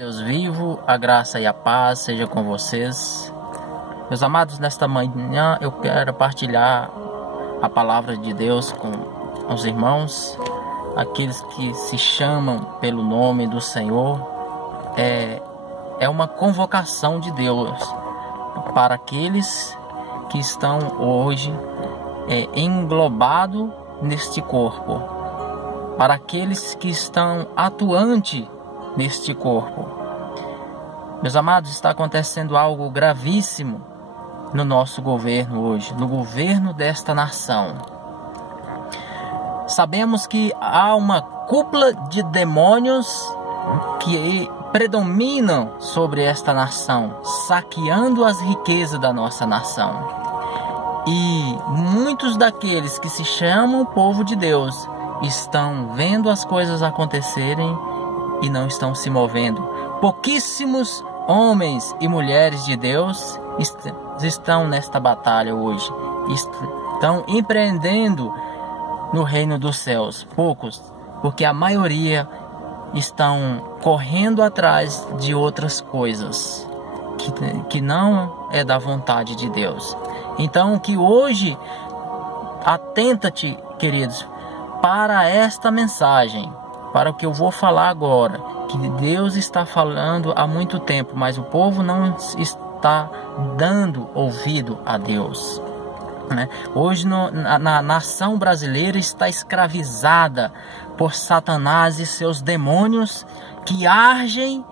Deus vivo, a graça e a paz seja com vocês. Meus amados, nesta manhã eu quero partilhar a palavra de Deus com os irmãos, aqueles que se chamam pelo nome do Senhor. É uma convocação de Deus para aqueles que estão hoje englobados neste corpo, para aqueles que estão atuantes neste corpo. Meus amados, está acontecendo algo gravíssimo no nosso governo hoje, no governo desta nação. Sabemos que há uma cúpula de demônios que predominam sobre esta nação, saqueando as riquezas da nossa nação. E muitos daqueles que se chamam povo de Deus estão vendo as coisas acontecerem e não estão se movendo. Pouquíssimos homens e mulheres de Deus estão nesta batalha hoje, estão empreendendo no reino dos céus. Poucos, porque a maioria estão correndo atrás de outras coisas que não é da vontade de Deus. Então, que hoje atenta-te, queridos, para esta mensagem, para o que eu vou falar agora, que Deus está falando há muito tempo, mas o povo não está dando ouvido a Deus, né? Hoje na nação brasileira está escravizada por Satanás e seus demônios que argem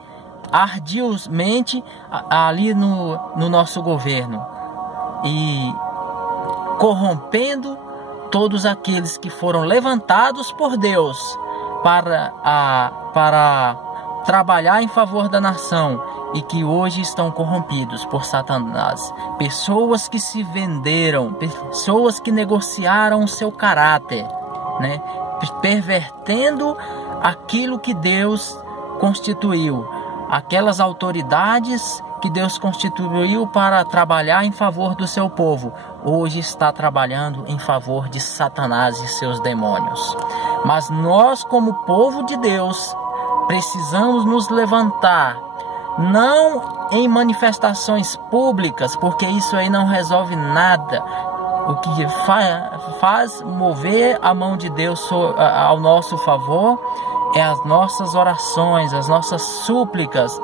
ardiosamente ali no nosso governo e corrompendo todos aqueles que foram levantados por Deus para trabalhar em favor da nação e que hoje estão corrompidos por Satanás. Pessoas que se venderam, pessoas que negociaram o seu caráter, né? Pervertendo aquilo que Deus constituiu, aquelas autoridades que Deus constituiu para trabalhar em favor do seu povo, hoje está trabalhando em favor de Satanás e seus demônios. Mas nós, como povo de Deus, precisamos nos levantar, não em manifestações públicas, porque isso aí não resolve nada. O que faz mover a mão de Deus ao nosso favor é as nossas orações, as nossas súplicas,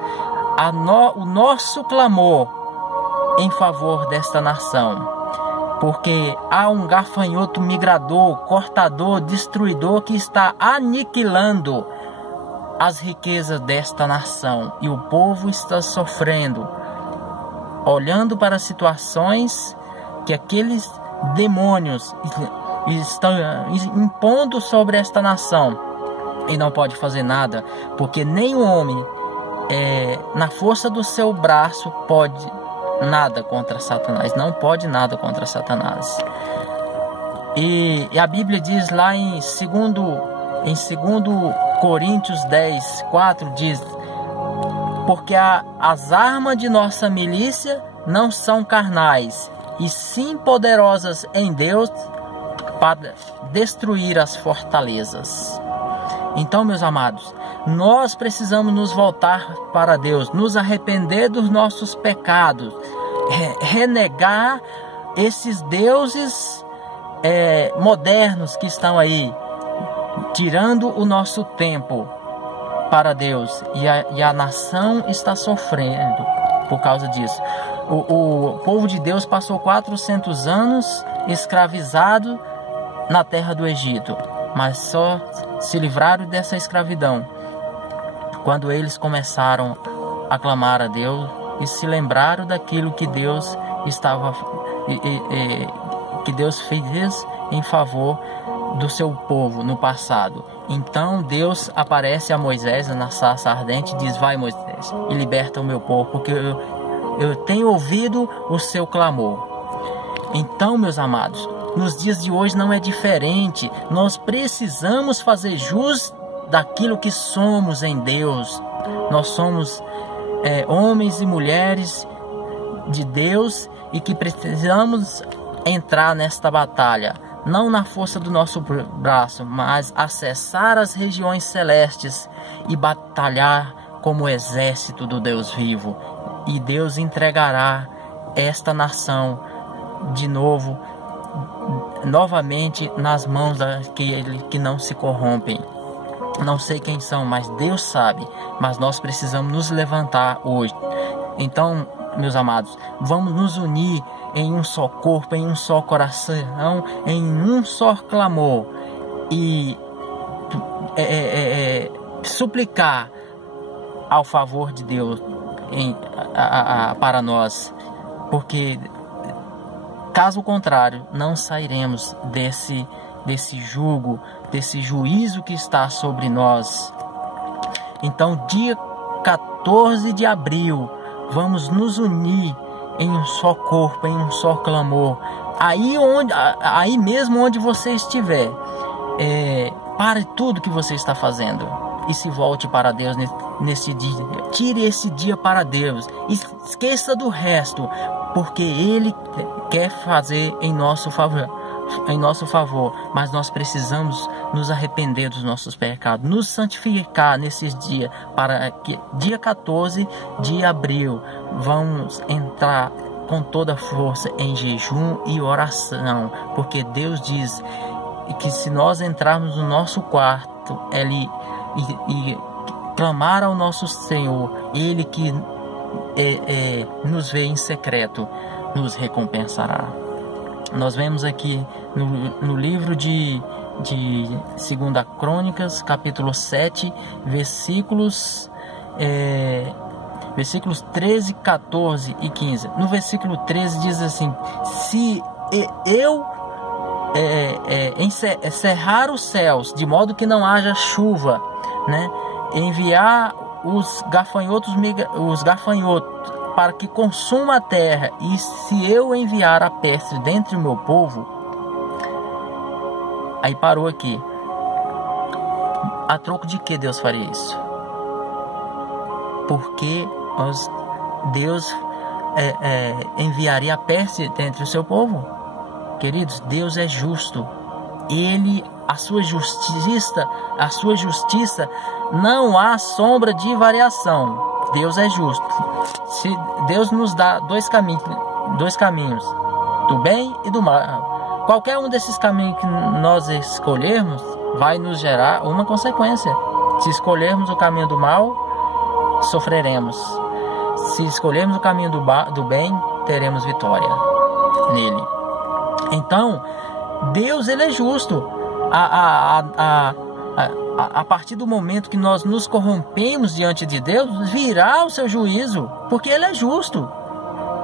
o nosso clamor em favor desta nação. Porque há um gafanhoto migrador, cortador, destruidor que está aniquilando as riquezas desta nação. E o povo está sofrendo, olhando para situações que aqueles demônios estão impondo sobre esta nação. E não pode fazer nada, porque nenhum homem na força do seu braço pode nada contra Satanás, não pode nada contra Satanás. E a Bíblia diz lá em 2 Coríntios 10, 4, diz: porque as armas de nossa milícia não são carnais, e sim poderosas em Deus para destruir as fortalezas. Então, meus amados, nós precisamos nos voltar para Deus, nos arrepender dos nossos pecados, renegar esses deuses modernos que estão aí, tirando o nosso tempo para Deus. E a nação está sofrendo por causa disso. O povo de Deus passou 400 anos escravizado na terra do Egito, mas só se livraram dessa escravidão quando eles começaram a clamar a Deus e se lembraram daquilo que Deus que Deus fez em favor do seu povo no passado. Então Deus aparece a Moisés na sarça ardente e diz: vai, Moisés, e liberta o meu povo, porque eu tenho ouvido o seu clamor. Então, meus amados, nos dias de hoje não é diferente. Nós precisamos fazer jus daquilo que somos em Deus. Nós somos homens e mulheres de Deus e que precisamos entrar nesta batalha, não na força do nosso braço, mas acessar as regiões celestes e batalhar como exército do Deus vivo, e Deus entregará esta nação de novo, novamente nas mãos daqueles que não se corrompem. Não sei quem são, mas Deus sabe. Mas nós precisamos nos levantar hoje. Então, meus amados, vamos nos unir em um só corpo, em um só coração, em um só clamor, e suplicar ao favor de Deus para nós, porque caso contrário não sairemos desse jugo, desse juízo que está sobre nós. Então, dia 14 de abril, vamos nos unir em um só corpo, em um só clamor. Aí mesmo onde você estiver, pare tudo que você está fazendo e se volte para Deus nesse dia. Tire esse dia para Deus. Esqueça do resto, porque Ele quer fazer em nosso favor, mas nós precisamos nos arrepender dos nossos pecados, nos santificar nesses dias, para que dia 14 de abril vamos entrar com toda a força em jejum e oração, porque Deus diz que se nós entrarmos no nosso quarto e clamar ao nosso Senhor, Ele que nos vê em secreto, nos recompensará. Nós vemos aqui no livro de 2 Crônicas, capítulo 7, versículos 13, 14 e 15. No versículo 13 diz assim: se eu encerrar os céus, de modo que não haja chuva, né? Enviar os gafanhotos para que consuma a terra, e se eu enviar a peste dentre o meu povo. Aí parou aqui. A troco de que Deus faria isso? Porque Deus enviaria a peste dentre o seu povo? Queridos, Deus é justo. A sua justiça não há sombra de variação. Deus é justo. Se Deus nos dá dois caminhos, do bem e do mal, qualquer um desses caminhos que nós escolhermos vai nos gerar uma consequência. Se escolhermos o caminho do mal, sofreremos. Se escolhermos o caminho do bem, teremos vitória nele. Então, Deus, Ele é justo. A partir do momento que nós nos corrompemos diante de Deus, virá o seu juízo, porque Ele é justo,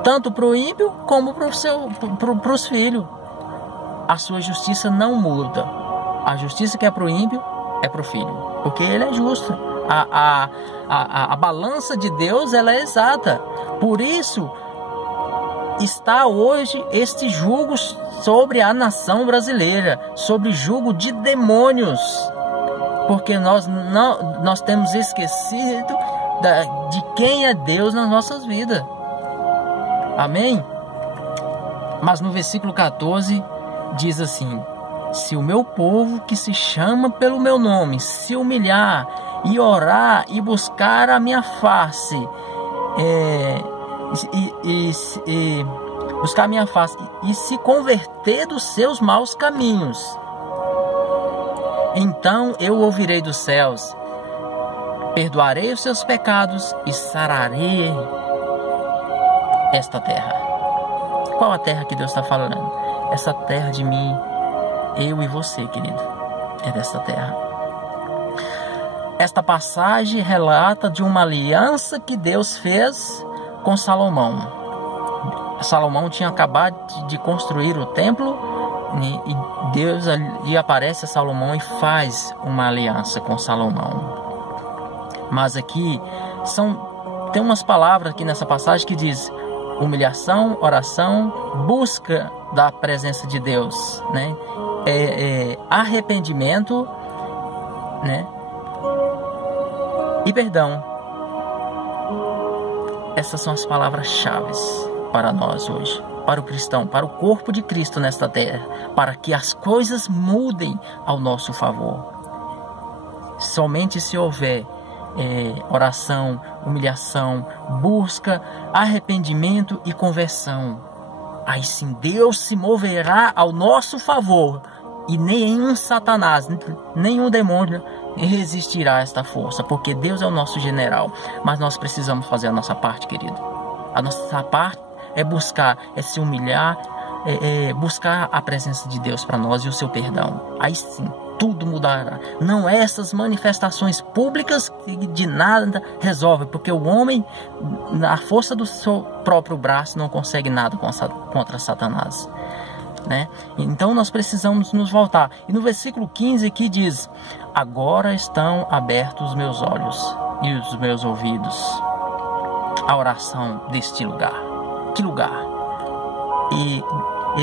tanto para o ímpio como para os filhos. A sua justiça não muda. A justiça que é para o ímpio é para o filho, porque Ele é justo. A balança de Deus, ela é exata. Por isso está hoje este jugo sobre a nação brasileira, sobre jugo de demônios, porque nós temos esquecido de quem é Deus nas nossas vidas. Amém? Mas no versículo 14 diz assim: se o meu povo, que se chama pelo meu nome, se humilhar e orar e buscar a minha face, buscar a minha face e se converter dos seus maus caminhos, então eu ouvirei dos céus, perdoarei os seus pecados e sararei esta terra. Qual a terra que Deus está falando? Essa terra de mim, eu e você, querido, é desta terra. Esta passagem relata de uma aliança que Deus fez com Salomão. Salomão tinha acabado de construir o templo, e Deus ali aparece a Salomão e faz uma aliança com Salomão. Mas aqui tem umas palavras aqui nessa passagem que diz humilhação, oração, busca da presença de Deus, né? Arrependimento, né? E perdão. Essas são as palavras-chave para nós hoje, para o cristão, para o corpo de Cristo nesta terra, para que as coisas mudem ao nosso favor. Somente se houver oração, humilhação, busca, arrependimento e conversão. Aí sim Deus se moverá ao nosso favor e nenhum Satanás, nenhum demônio resistirá a esta força, porque Deus é o nosso general. Mas nós precisamos fazer a nossa parte, querido. A nossa parte é buscar, é se humilhar, buscar a presença de Deus para nós e o seu perdão. Aí sim tudo mudará. Não é essas manifestações públicas que de nada resolvem, porque o homem, na força do seu próprio braço, não consegue nada contra Satanás, né? Então nós precisamos nos voltar. E no versículo 15 aqui diz: agora estão abertos os meus olhos e os meus ouvidos à oração deste lugar. Que lugar? E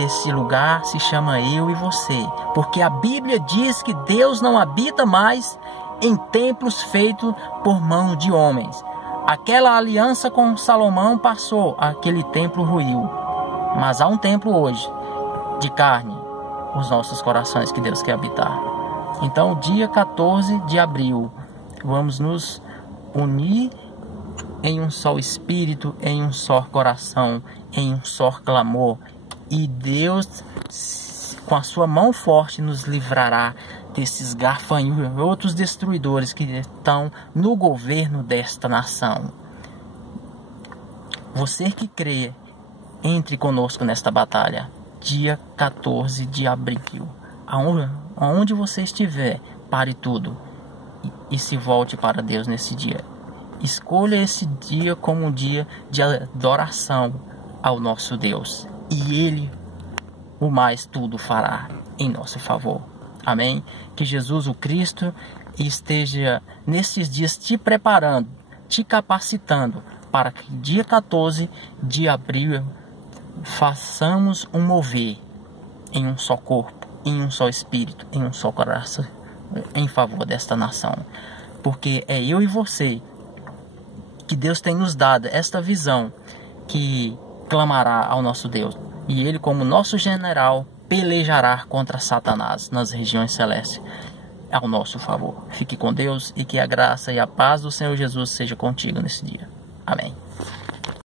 esse lugar se chama eu e você, porque a Bíblia diz que Deus não habita mais em templos feitos por mão de homens. Aquela aliança com Salomão passou, aquele templo ruiu, mas há um templo hoje de carne, os nossos corações, que Deus quer habitar. Então, dia 14 de abril, vamos nos unir em um só espírito, em um só coração, em um só clamor. E Deus, com a sua mão forte, nos livrará desses gafanhotos destruidores que estão no governo desta nação. Você que crê, entre conosco nesta batalha. Dia 14 de abril. Aonde você estiver, pare tudo e se volte para Deus nesse dia. Escolha esse dia como um dia de adoração ao nosso Deus. E Ele, o mais, tudo fará em nosso favor. Amém? Que Jesus, o Cristo, esteja nesses dias te preparando, te capacitando, para que dia 14 de abril façamos um mover em um só corpo, em um só espírito, em um só coração, em favor desta nação. Porque é eu e você que Deus tem nos dado esta visão, que clamará ao nosso Deus, e Ele, como nosso general, pelejará contra Satanás nas regiões celestes ao nosso favor. Fique com Deus e que a graça e a paz do Senhor Jesus seja contigo nesse dia. Amém.